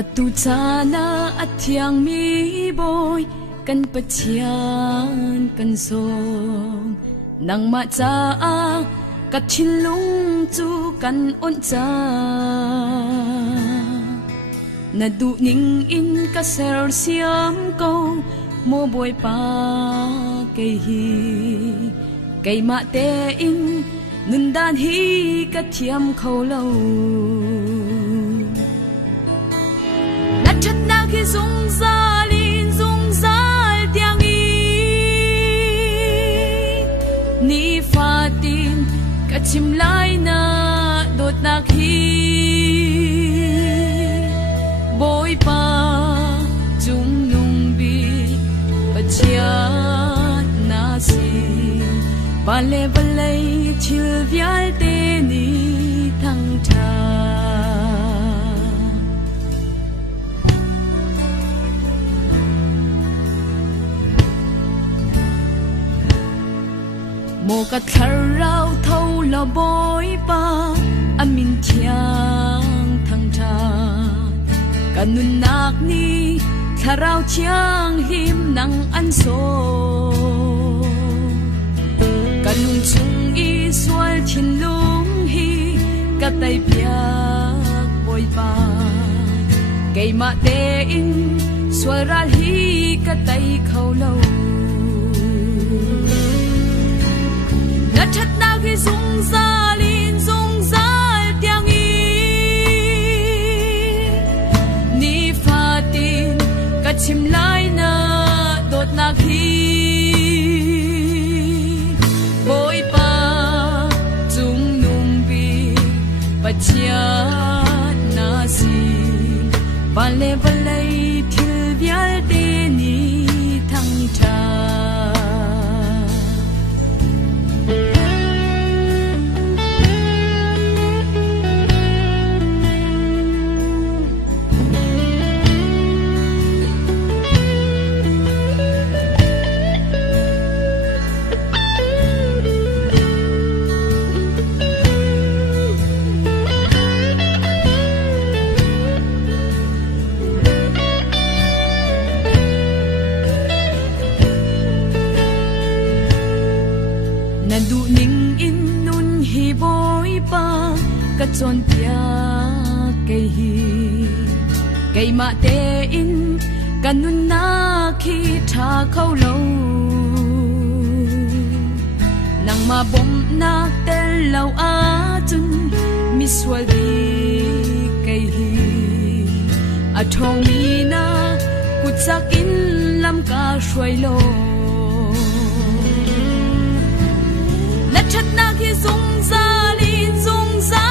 atu chana athiang mi boy kan pachian kan som nang ma cha a kat chin lung chu kan on cha na du ning in ka ser siam ko mo boy pa ke hi kai ma te in nun dan hi ka thiam khâu lâu na chat na khi zung za lin zung za tiang y ni fa tin ka chim lai na dot na khi boy pa chung nung bi pachia na si Bale bale chil vial te ni thăng tha Mo ka thar rau thâu la boy pa amin thiang thăng tha kanun nak ni tharau chiang him nang an so Kalung chung i sual chin lung hi katay piak boy pa kay ma te in sual ral hi katay khâu lâu na chat na khi zung za lin zung za tiang y ni fa tin ka chim lai na dot na khi boy pa chung nung bi pachia na si bale bale thil vial te ni thăng tha ka chon pia kay hi kay ma te in kanun na khi tha khâu lâu nang ma bom na tel lâu a chun mi swal di kay hi a thong mi na kut sak in lam ka shwai lo na chat na khi zung za lin zung za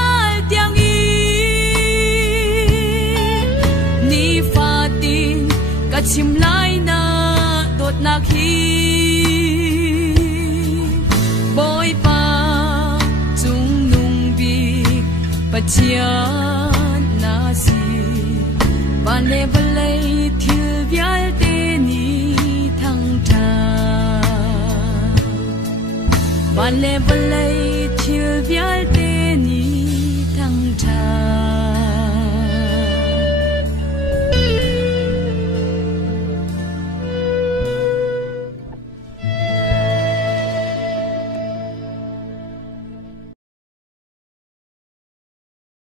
chim lai na dot na khi boy pa chung nung bi pachia na si bale bale thil vial te ni thăng tha bale bale thil vial te ni thăng tha